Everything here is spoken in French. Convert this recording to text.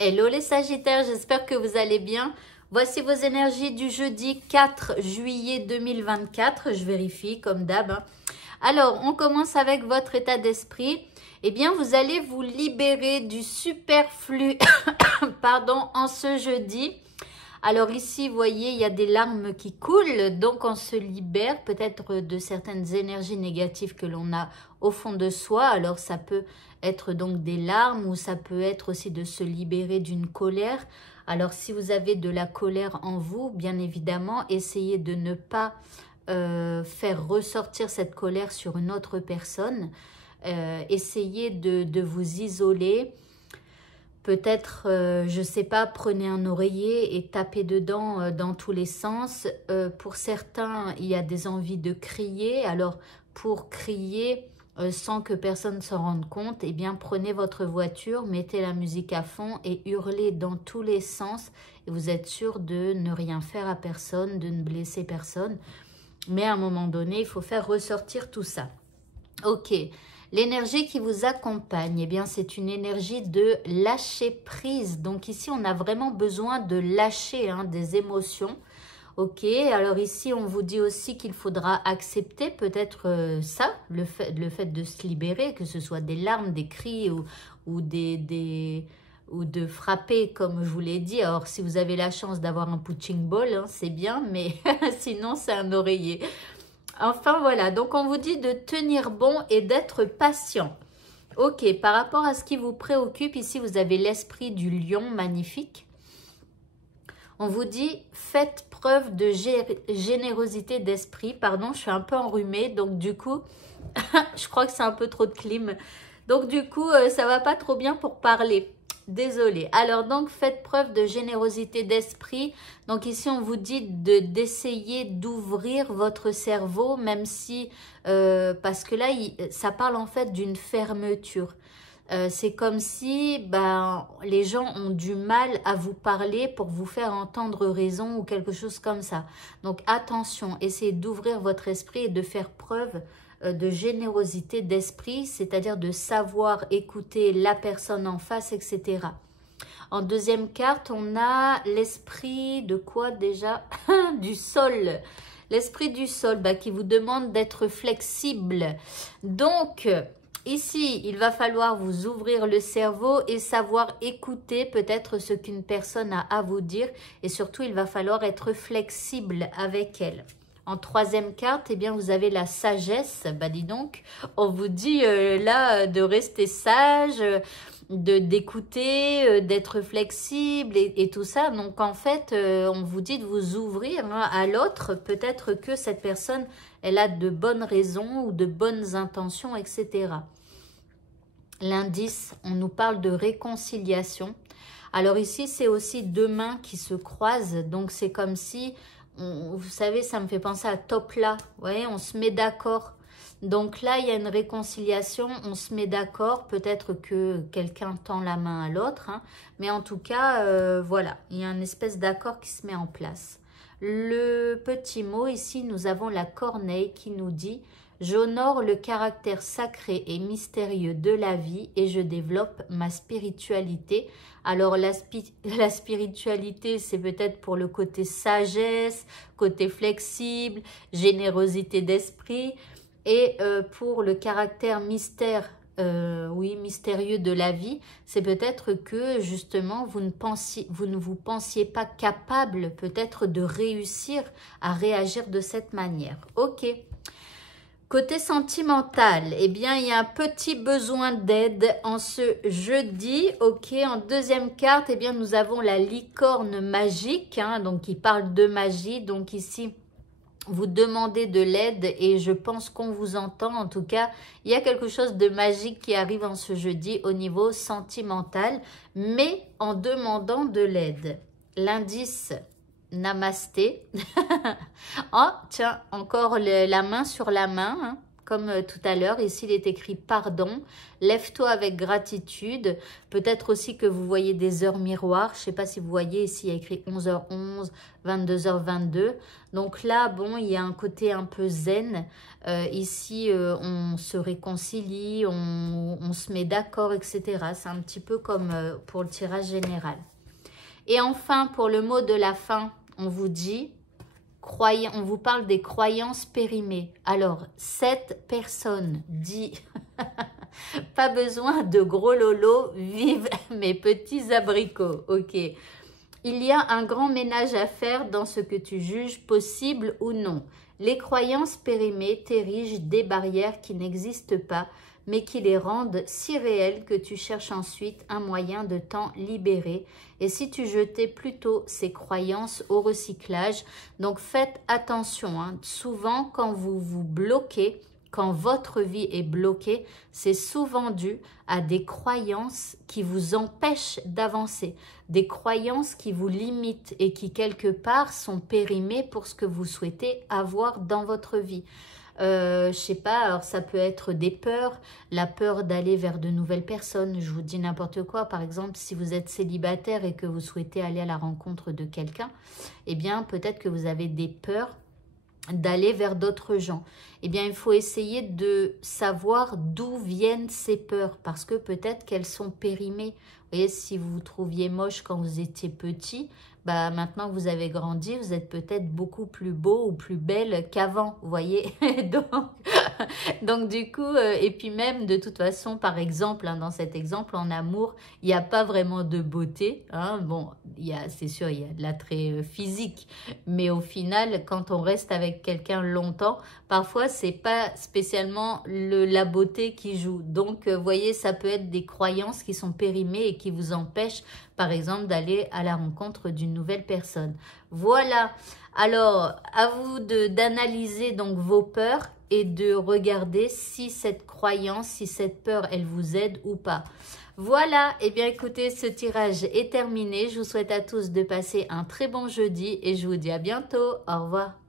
Hello les Sagittaires, j'espère que vous allez bien. Voici vos énergies du jeudi 4 juillet 2024. Je vérifie comme d'hab, hein. Alors, on commence avec votre état d'esprit. Eh bien, vous allez vous libérer du superflu pardon, en ce jeudi. Alors ici, vous voyez, il y a des larmes qui coulent, donc on se libère peut-être de certaines énergies négatives que l'on a au fond de soi. Alors ça peut être donc des larmes ou ça peut être aussi de se libérer d'une colère. Alors si vous avez de la colère en vous, bien évidemment, essayez de ne pas faire ressortir cette colère sur une autre personne. Essayez de vous isoler. Peut-être, je ne sais pas, prenez un oreiller et tapez dedans dans tous les sens. Pour certains, il y a des envies de crier. Alors, pour crier sans que personne ne s'en rende compte, eh bien, prenez votre voiture, mettez la musique à fond et hurlez dans tous les sens. Et vous êtes sûr de ne rien faire à personne, de ne blesser personne. Mais à un moment donné, il faut faire ressortir tout ça. Ok. L'énergie qui vous accompagne, eh bien, c'est une énergie de lâcher prise. Donc ici, on a vraiment besoin de lâcher des émotions. Ok, alors ici, on vous dit aussi qu'il faudra accepter peut-être ça, le fait de se libérer, que ce soit des larmes, des cris ou de frapper, comme je vous l'ai dit. Alors, si vous avez la chance d'avoir un punching ball, c'est bien, mais sinon, c'est un oreiller. Enfin, voilà. Donc, on vous dit de tenir bon et d'être patient. Ok, par rapport à ce qui vous préoccupe, ici, vous avez l'esprit du lion magnifique. On vous dit, faites preuve de générosité d'esprit. Pardon, je suis un peu enrhumée, donc du coup, je crois que c'est un peu trop de clim. Donc, du coup, ça va pas trop bien pour parler. Désolée. Alors donc, faites preuve de générosité d'esprit. Donc ici, on vous dit d'essayer d'ouvrir votre cerveau, même si, parce que là, ça parle en fait d'une fermeture. C'est comme si les gens ont du mal à vous parler pour vous faire entendre raison ou quelque chose comme ça. Donc attention, essayez d'ouvrir votre esprit et de faire preuve de générosité d'esprit, c'est-à-dire de savoir écouter la personne en face, etc. En deuxième carte, on a l'esprit de quoi déjà? Du sol. L'esprit du sol qui vous demande d'être flexible. Donc, ici, il va falloir vous ouvrir le cerveau et savoir écouter peut-être ce qu'une personne a à vous dire. Et surtout, il va falloir être flexible avec elle. En troisième carte, eh bien, vous avez la sagesse. Dis donc, on vous dit là de rester sage, d'écouter, d'être flexible et tout ça. Donc, en fait, on vous dit de vous ouvrir à l'autre. Peut-être que cette personne, elle a de bonnes raisons ou de bonnes intentions, etc. L'indice, on nous parle de réconciliation. Alors ici, c'est aussi deux mains qui se croisent. Donc, c'est comme si... vous savez, ça me fait penser à top là. Vous voyez, on se met d'accord. Donc là, il y a une réconciliation. On se met d'accord. Peut-être que quelqu'un tend la main à l'autre. Mais en tout cas, voilà. Il y a une espèce d'accord qui se met en place. Le petit mot, ici, nous avons la corneille qui nous dit « J'honore le caractère sacré et mystérieux de la vie et je développe ma spiritualité. » Alors, la spiritualité, c'est peut-être pour le côté sagesse, côté flexible, générosité d'esprit. Et pour le caractère mystère, mystérieux de la vie, c'est peut-être que justement, vous ne vous pensiez pas capable peut-être de réussir à réagir de cette manière. Ok. Côté sentimental, eh bien, il y a un petit besoin d'aide en ce jeudi. Ok, en deuxième carte, eh bien, nous avons la licorne magique, donc qui parle de magie. Donc ici, vous demandez de l'aide et je pense qu'on vous entend. En tout cas, il y a quelque chose de magique qui arrive en ce jeudi au niveau sentimental, mais en demandant de l'aide. L'indice... Namasté. Oh, tiens, encore la main sur la main, comme tout à l'heure. Ici, il est écrit pardon. Lève-toi avec gratitude. Peut-être aussi que vous voyez des heures miroirs. Je ne sais pas si vous voyez ici, il y a écrit 11h11, 22h22. Donc là, bon, il y a un côté un peu zen. Ici, on se réconcilie, on se met d'accord, etc. C'est un petit peu comme pour le tirage général. Et enfin, pour le mot de la fin, on vous dit, on vous parle des croyances périmées. Alors, cette personne dit, pas besoin de gros lolos, vive mes petits abricots. Ok. Il y a un grand ménage à faire dans ce que tu juges possible ou non. Les croyances périmées t'érigent des barrières qui n'existent pas, mais qui les rendent si réelles que tu cherches ensuite un moyen de t'en libérer. Et si tu jetais plutôt ces croyances au recyclage, donc faites attention, hein. Souvent quand vous vous bloquez, quand votre vie est bloquée, c'est souvent dû à des croyances qui vous empêchent d'avancer, des croyances qui vous limitent et qui quelque part sont périmées pour ce que vous souhaitez avoir dans votre vie. Je sais pas, alors ça peut être des peurs, la peur d'aller vers de nouvelles personnes, je vous dis n'importe quoi, par exemple si vous êtes célibataire et que vous souhaitez aller à la rencontre de quelqu'un, eh bien peut-être que vous avez des peurs d'aller vers d'autres gens. Eh bien il faut essayer de savoir d'où viennent ces peurs, parce que peut-être qu'elles sont périmées. Vous voyez, si vous vous trouviez moche quand vous étiez petit, bah maintenant que vous avez grandi, vous êtes peut-être beaucoup plus beau ou plus belle qu'avant, vous voyez. donc du coup, et puis même de toute façon, par exemple, hein, dans cet exemple, en amour, il n'y a pas vraiment de beauté. Hein. Bon, c'est sûr, il y a de l'attrait physique, mais au final, quand on reste avec quelqu'un longtemps, parfois, c'est pas spécialement la beauté qui joue. Donc, vous voyez, ça peut être des croyances qui sont périmées et qui vous empêchent, par exemple, d'aller à la rencontre d'une nouvelle personne. Voilà. Alors, à vous d'analyser donc vos peurs et de regarder si cette croyance, si cette peur, elle vous aide ou pas. Voilà, et bien écoutez, ce tirage est terminé. Je vous souhaite à tous de passer un très bon jeudi et je vous dis à bientôt. Au revoir.